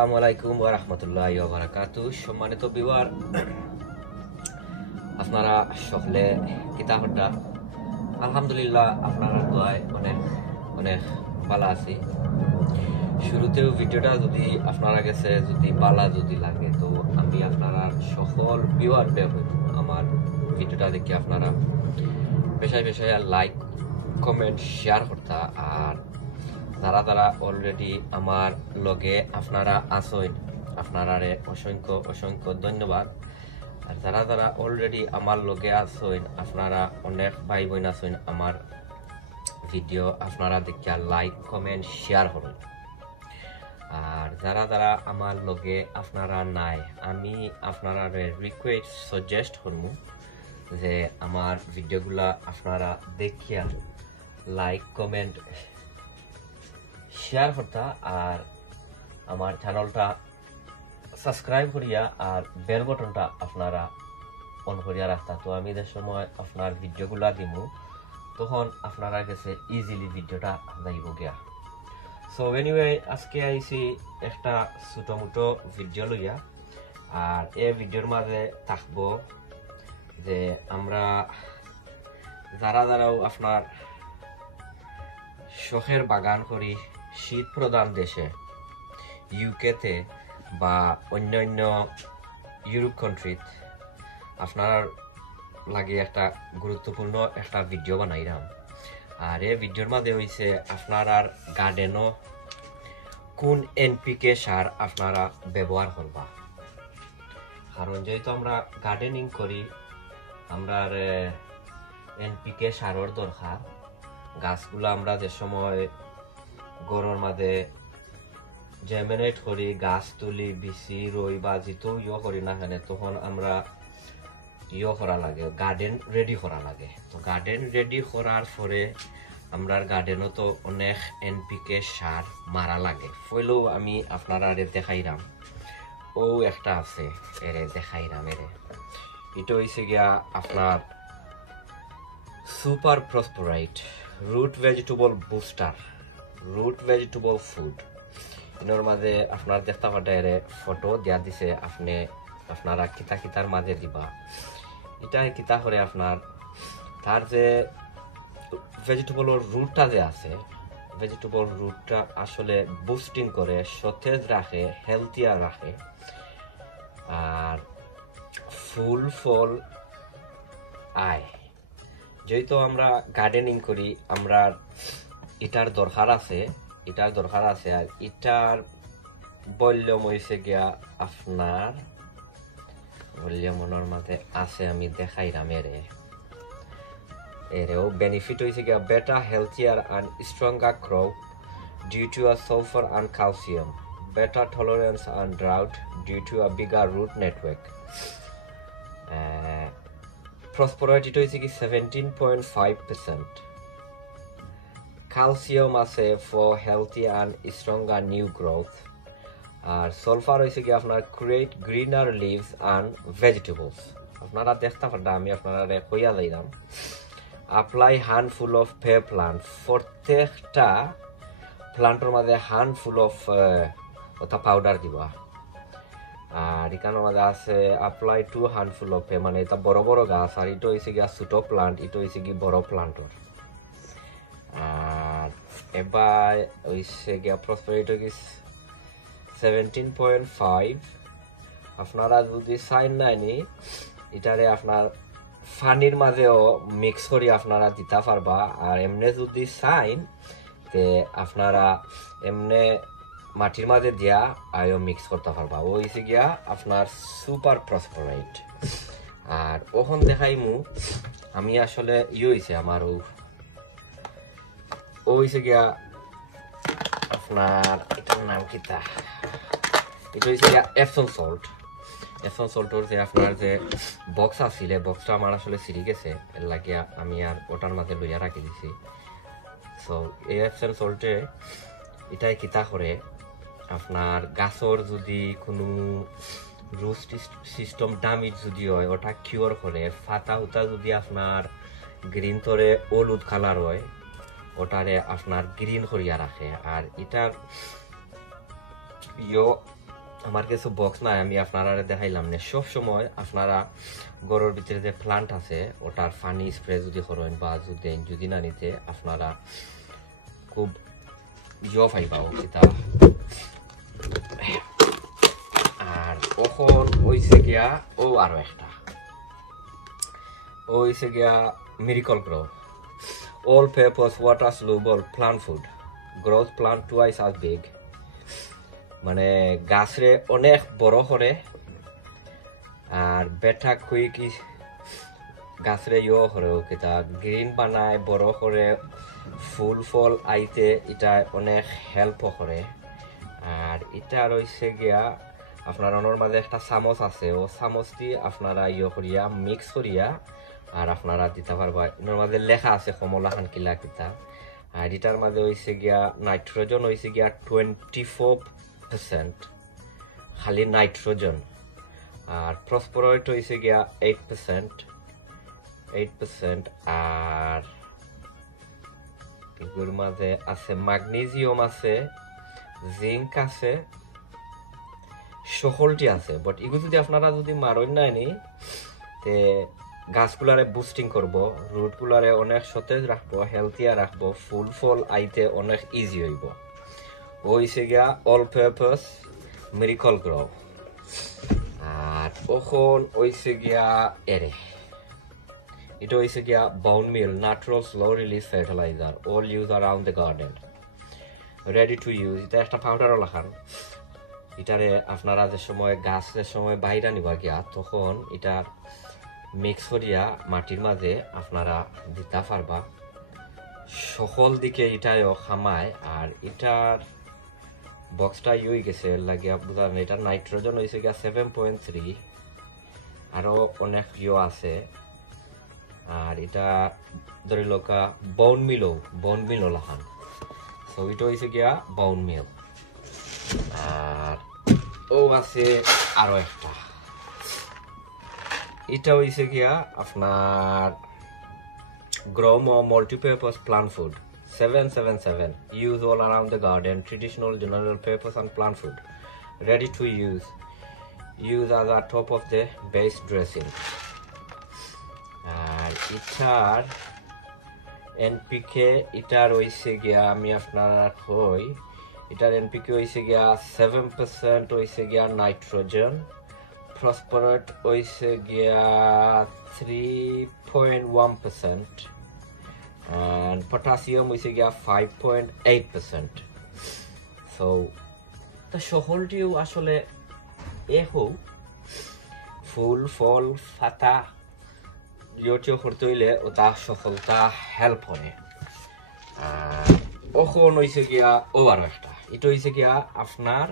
আসসালামু আলাইকুম ওয়া রাহমাতুল্লাহি ওয়া বারাকাতুহু। সম্মানিত ভিউয়ার, আপনারা সকলে কিতা হড্ডা? আলহামদুলিল্লাহ আপনারা দোয়ায় অনেক অনেক ভালো আছি। শুরুতেও ভিডিওটা যদি আপনারা কাছে যদি ভালো যদি লাগে তো আমি আপনারা সকল ভিউয়ার আমার ভিডিওটা দেখে আপনারা পেশায় পেশায় লাইক কমেন্ট শেয়ার করতা। আর যারা যারা অলরেডি আমার লগে আপনারা আসেন আপনারা অসংখ্য অসংখ্য ধন্যবাদ। আর যারা যারা অলরেডি আমার লগে আসেন আপনারা অনেক ভাই বোন আছেন, আমার ভিডিও আপনারা দেখিয়া লাইক কমেন্ট শেয়ার করুন। আর যারা যারা আমার লগে আপনারা নাই আমি আপনারা রিকোয়েস্ট সাজেস্ট করবো যে আমার ভিডিওগুলা আপনারা দেখিয়া লাইক কমেন্ট শেয়ার করতা আর আমার চ্যানেলটা সাবস্ক্রাইব করিয়া আর বেল বটনটা আপনারা অন করিয়া রাখতা। তো আমি যে সময় আপনার ভিডিওগুলা দিব তখন আপনারা কাছে ইজিলি ভিডিওটা যাইব গিয়া। সো এনিওয়ে আজকে আইছি একটা ছোট মোটো ভিডিও লইয়া। আর এই ভিডিওর মাঝে থাকবো যে আমরা যারা যারাও আপনার শখের বাগান করি শীত প্রধান দেশে ইউকেতে বা অন্যান্য ইউরোপ কান্ট্রিত আপনার লাগে একটা গুরুত্বপূর্ণ একটা ভিডিও বানাইলাম। আর এই ভিডিওর মাঝে হয়েছে আপনার গার্ডেনও কোন এনপিকে সার আপনারা ব্যবহার করবা। কারণ যেহেতু আমরা গার্ডেনিং করি আমরা এনপিকে সারের দরকার। গাছগুলো আমরা যে সময় গরমের মাঝে জেমিনেট করি গাছ তুলি বিচি রই বা যেহেতু করি না কেন তখন আমরা করা লাগে গার্ডেন রেডি করা লাগে। তো গার্ডেন রেডি করার পরে আমরা গার্ডেনও তো অনেক এনপিকে সার মারা লাগে। ফলেও আমি আপনারা দেখাইলাম ও একটা আছে এরে দেখাইলাম এটা হয়েছে গিয়া আপনার সুপার প্রসপোরাইট root vegetable booster root vegetable food. এর মাঝে আপনার দেখতে পারে ফটো দিয়া দিছে আপনি আপনারা কিতা কিতার মাঝে দিবা। এটা কিতা করে আপনার তার যে ভেজিটেবলের রুটটা যে আছে ভেজিটেবল রুটটা আসলে বুস্টিং করে সতেজ রাখে হেলথিয়ার রাখে। আর ফুল ফল আয় যেহেতু আমরা গার্ডেনিং করি আমরা এটার দরকার আছে আর এটার ভলিউম হয়েছে গিয়া আপনার ভলিউমের মাঝে আছে আমি দেখাইলাম এরেও বেনিফিট হয়েছে গিয়া better healthier and stronger crop due to a sulphur and calcium, better tolerance and drought due to a bigger root network. Prosperity is 17.5%. Calcium আছে for healthy and stronger new growth. আর sulfur হইছে কি আপনার create greener leaves and vegetables. আপনারা দেখতে পারবেন আমি আপনারা কইয়া দিলাম apply handful of pear plant প্রত্যেকটা প্লান্টের মাঝে handful of ওটা পাউডার দিবা। আর এখানের মাঝে আছে অ্যাপ্লাই 2 হ্যান্ডফুল অফ মানে এটা বড় বড় গাছ আর এটা হয়েছে গিয়া ছোট প্লান্ট এটা হয়েছে কি বড় প্লান্টর। আর এবার হয়েছে গিয়া প্রসপেরিটি কি 17.5। আপনারা যদি সাইন নাইনি এটারে আপনার পানির মাঝেও মিক্স করি আপনারা দিতে পারবা। আর এমনি যদি সাইন তে আপনারা এমনি মাটির মাঝে দিয়া আয়ো মিক্স করতে পারবা। ও হয়েছে গিয়া আপনার সুপার প্রসপোরাইট। আর ওখান দেখাইমু আমি আসলে হয়েছে আমার ও হয়েছে গিয়া আপনার এটার নাম কিতা এটা হয়েছে গিয়া এপসম সল্টর যে আপনার যে বক্স আসলে বক্সটা আমার আসলে ছিঁড়ে গেছে এর লাগিয়া আমি আর ওটার মাঝে লইয়া রাখি দিছি। সো এই এপসম সল্টে এটাই কিতা করে আপনার গাছর যদি কোনো রুট সিস্টেম ড্যামেজ যদি হয় ওটা কিওর করে। পাতা উতা যদি আপনার গ্রিন তরে হলুদ কালার হয় ওটারে আপনার গ্রিন করিয়া রাখে। আর এটার আমার কিছু বক্স নাই, আমি আপনারা দেখাইলাম না। সব সময় আপনারা গরুর ভিতরে যে প্লান্ট আছে ওটার পানি স্প্রে যদি করেন বা যদি না নিতে আপনারা খুব পাইবা কিতা। আর ওখন হইছে গিয়া ও আরো একটা ও হইছে গিয়া miracle grow all purpose water soluble plant food growth plant twice as big, মানে গাছরে অনেক বড় করে আর বেটা কুইক গাছরে করে কিতা গ্রিন বানায় বড় করে ফুল ফল আইতে এটা অনেক হেল্প করে। আর এটা রয়েছে গিয়া আপনার ওনার মাঝে একটা চামচ আছে, ও চামচ দিয়ে আপনারা করিয়া মিক্স করিয়া আর আপনারা দিতে পারবা। ওনার মাঝে লেখা আছে কমলা খান কিলা কিতা। আর এটার মাঝে হয়েছে গিয়া নাইট্রোজেন হয়েছে গিয়া 24%, খালি নাইট্রোজেন। আর ফসফরাস হয়েছে গিয়া 8%। আর এগুলোর মাঝে আছে ম্যাগনেসিয়াম আছে, জিঙ্ক আছে, সকলটি আছে। বাট এগুলো যদি আপনারা যদি মারেন না নি তে গাছগুলারে বুস্টিং করব, রুটগুলারে অনেক সতেজ রাখবো, হেলথিয়া রাখবো, ফুল ফল আইতে অনেক ইজি হইব। হইছে গিয়া অল পারপাস মিরাকল গ্রো। আর ওখন হইছে গিয়া এরে এটা হইছে গিয়া bone meal natural slow release fertilizer, all use around the garden, ready to use. এটা একটা পাউডারও লাখান। এটারে আপনারা যে সময় গাছের সময় বাইরে নিবা গিয়া তখন এটার মিক্স করিয়া মাটির মাঝে আপনারা দিতে পারবা। সকল দিকে এটাও খামায়। আর এটার বক্সটা হয়ে গেছে লাগিয়া বুঝলাম। এটার নাইট্রোজেন হয়েছে গিয়া 7.3, আরো অনেক আছে। আর এটা ধরে লোকা বোন মিলও লাখান। সো এটা হয়েছে গিয়া বোন মিল। আর ও আছে আরো একটা, এটা হইছে গিয়া আপনার গ্রোমো multipurpose plant food 777, use all around the garden, traditional general purpose and plant food, ready to use as a top of the base dressing. আর এটার NPK এটার হইছে গিয়া আমি আপনারা কই এটার NPK হইছে গিয়া 7% হইছে গিয়া নাইট্রোজেন, phosphorus হইছে গিয়া 3.1%, and potassium হইছে গিয়া 5.8%. so the সকলটিও আসলে এহো ফুল ফল পাতা ইয়োটিও করতে হইলে ওটা সফলতা হেল্প করে। ওখন হইছে গিয়া আরো একটা, এটা হইছে গিয়া আপনার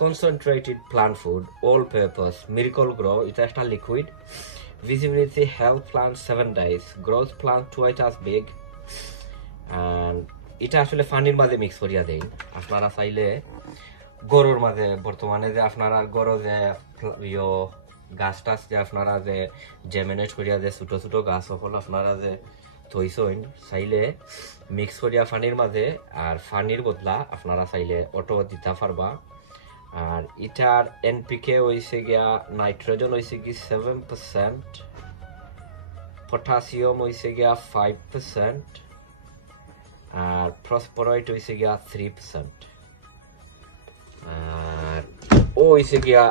concentrated plant food all purpose miracle grow. এটা একটা liquid, visibility help plant 7 days, growth plant twice as big. and এটা আসলে পানির মাঝে মিক্স করিয়া দেই। আপনারা চাইলে গরুর মাঝে বর্তমানে যে আপনারা গরু যে গাছ টাছ যে আপনারা যে জেমিনেট করিয়া যে ছোট ছোট গাছ সকল আপনারা যে থইছেন চাইলে মিক্স করিয়া পানির মাঝে আর পানির বদলা আপনারা চাইলে অটো দিতে পারবা। আর এটার NPK হইছে গিয়া নাইট্রোজেন হইছে কি 7%, পটাশিয়াম হইছে গিয়া 5%, আর ফসফরাস হইছে গিয়া 3%। আর ও হইছে গিয়া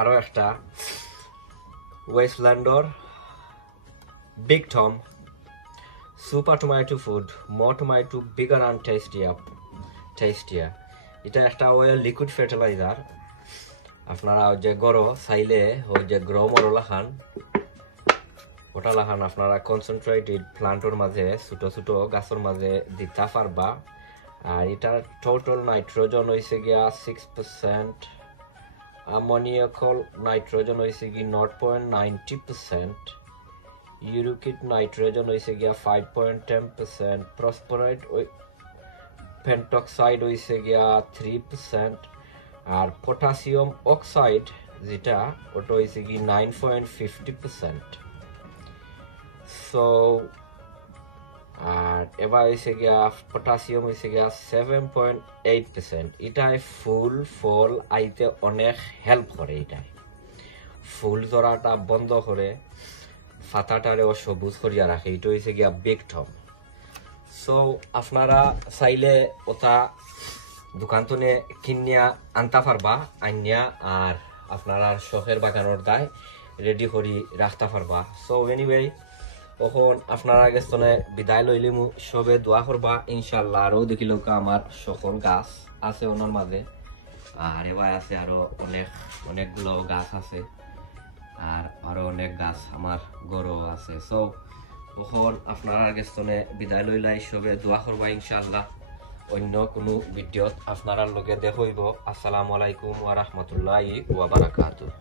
আরো একটা, ওয়েস্টল্যান্ডর big Tom super tomato food, more tomato bigger and tastier. এটা একটা লিকুইড ফার্টিলাইজার। আপনারা যে গরো চাইলে ওই যে গ্রো মরলা খান ওটা লাখান আপনারা কনসেন্ট্রেটেড প্লান্টর মাঝে ছোট ছোট গাছের মাঝে দিতে পারবা। আর এটার টোটাল নাইট্রোজেন হইছে গিয়া 6%, অ্যামোনিয়াকল নাইট্রোজেন হইছে কি 0.90%, ইউরিক নাইট্রোজেন হইছে গিয়া 5.10%, ফসফরাস পেন্টক্সাইড হইছে গিয়া 3%, আর পটাশিয়াম অক্সাইড যেটা ওটা হইছে কি 9.50%। সো আর এবার হয়েছে গিয়া পটাশিয়াম হয়েছে গিয়া 7.8%। এটাই ফুল ফল আইতে অনেক হেল্প করে। এটাই ফুল ধরাটা বন্ধ করে, ফাতাটারেও সবুজ করিয়া রাখে। এটা হয়েছে গিয়া বিগ টম। সো আপনারা চাইলে ওটা দোকান থেকে কিনিয়া আনতে পারবা, আনিয়া আর আপনারা শখের বাগানোর দায় রেডি করি রাখতে পারবা। সো এনিওয়ে তখন আপনারা গেছনে বিদায় লইলে সবে দোয়া করবা ইনশাল্লাহ। আরও দেখিল আমার শখর গাছ আছে ওনার মাঝে, আর এবার আছে আরো অনেকগুলো গাছ আছে, আর আরো অনেক গাছ আমার গরও আছে। সো তখন আপনারা গেছনে বিদায় লইলাই সবে দোয়া করবা ইনশাল্লাহ। অন্য কোনো ভিডিওত আপনার লগে দেখইব। আসসালামু আলাইকুম ওয়া রাহমাতুল্লাহি ওয়া বারাকাতুহু।